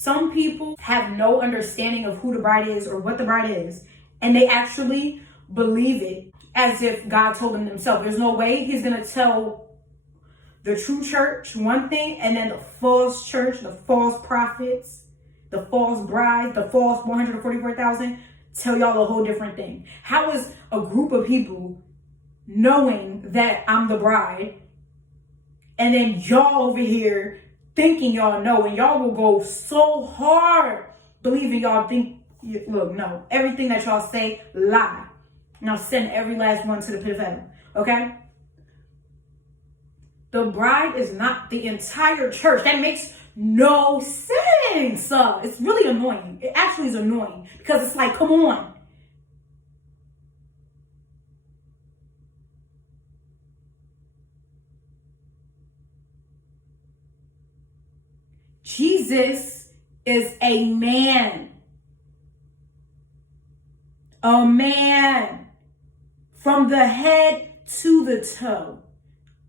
Some people have no understanding of who the bride is or what the bride is, and they actually believe it as if God told them themselves. There's no way he's going to tell the true church one thing, and then the false church, the false prophets, the false bride, the false 144,000 tell y'all a whole different thing. How is a group of people knowing that I'm the bride, and then y'all over here thinking y'all know, and y'all will go so hard believing y'all think, look, no, everything that y'all say, lie. And I'll send every last one to the pit of hell, okay? The bride is not the entire church. That makes no sense. It's really annoying. It actually is annoying because it's like, come on. Jesus is a man. A man. From the head to the toe.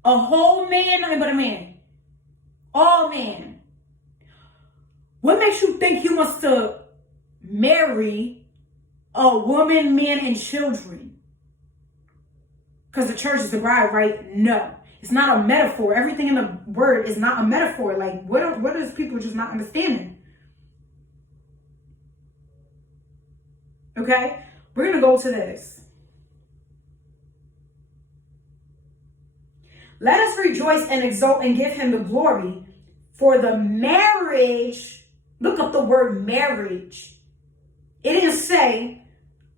A whole man, nothing but a man. All man. What makes you think he wants to marry a woman, man, and children? Because the church is the bride, right? No. It's not a metaphor. Everything in the word is not a metaphor. Like, what is people just not understanding? Okay? We're going to go to this. Let us rejoice and exult and give him the glory, for the marriage, look up the word marriage. It didn't say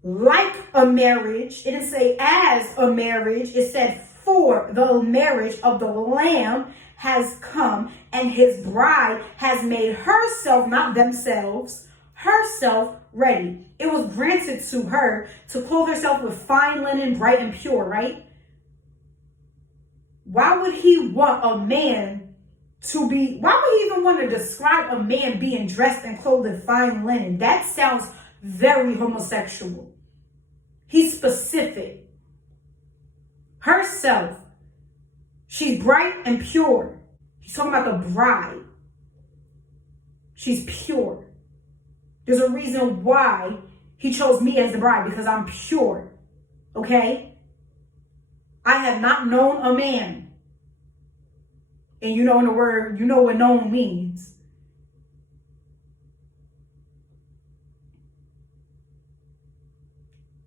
like a marriage. It didn't say as a marriage. It said for the marriage of the Lamb has come, and his bride has made herself, not themselves, herself ready. It was granted to her to clothe herself with fine linen, bright and pure, right? Why would he want a man to be, why would he even want to describe a man being dressed and clothed in fine linen? That sounds very homosexual. He's specific. Herself, she's bright and pure. He's talking about the bride. She's pure. There's a reason why he chose me as the bride, because I'm pure. Okay? I have not known a man. And you know in the word, you know what known means.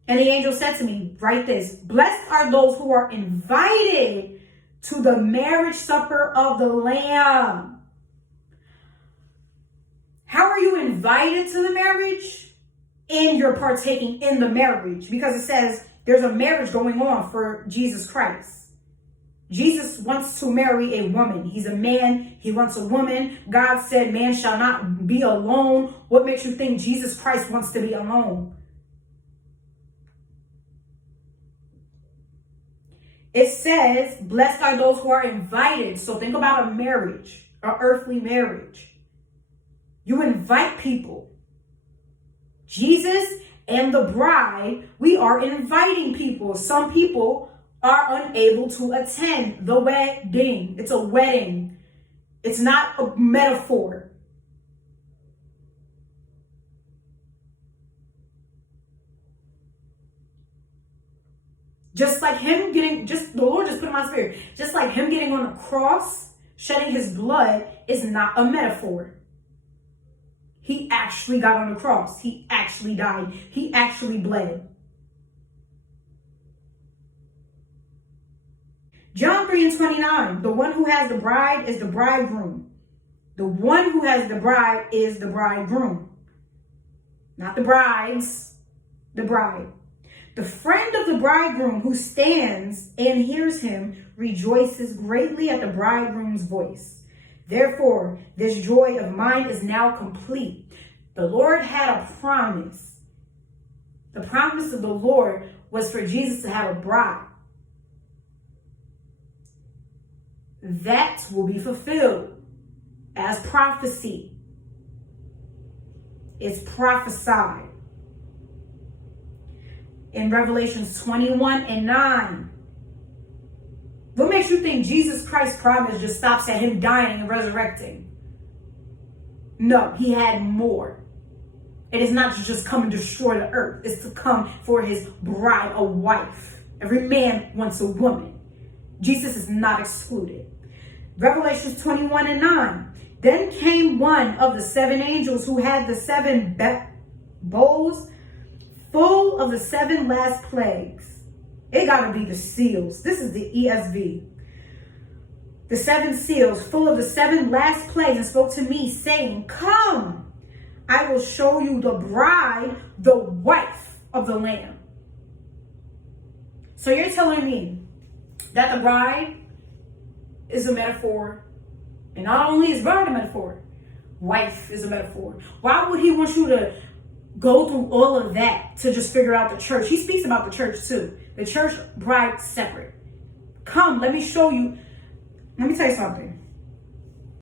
And the angel said to me, write this: blessed are those who are invited to the marriage supper of the Lamb. How are you invited to the marriage? And you're partaking in the marriage, because it says there's a marriage going on for Jesus Christ. Jesus wants to marry a woman. He's a man. He wants a woman. God said man shall not be alone. What makes you think Jesus Christ wants to be alone? It says, blessed are those who are invited. So think about a marriage, an earthly marriage. You invite people. Jesus and the bride, we are inviting people. Some people are unable to attend the wedding. It's a wedding. It's not a metaphor. Just like him getting, the Lord just put in my spirit, just like him getting on the cross, shedding his blood is not a metaphor. He actually got on the cross. He actually died. He actually bled. John 3:29, the one who has the bride is the bridegroom. The one who has the bride is the bridegroom. Not the brides, the bride. The friend of the bridegroom who stands and hears him rejoices greatly at the bridegroom's voice. Therefore, this joy of mine is now complete. The Lord had a promise. The promise of the Lord was for Jesus to have a bride. That will be fulfilled as prophecy. It's prophesied. In Revelations 21:9. What makes you think Jesus Christ's promise just stops at him dying and resurrecting? No, he had more. It is not to just come and destroy the earth. It's to come for his bride, a wife. Every man wants a woman. Jesus is not excluded. Revelations 21:9. Then came one of the 7 angels who had the 7 bowls full of the 7 last plagues. It got to be the seals. This is the ESV. The 7 seals full of the 7 last plagues, and spoke to me, saying, Come, I will show you the bride, the wife of the Lamb. So you're telling me that the bride is a metaphor, and not only is bride a metaphor, wife is a metaphor. Why would he want you to go through all of that to just figure out the church? He speaks about the church too. The church bride separate. Come, let me show you. Let me tell you something.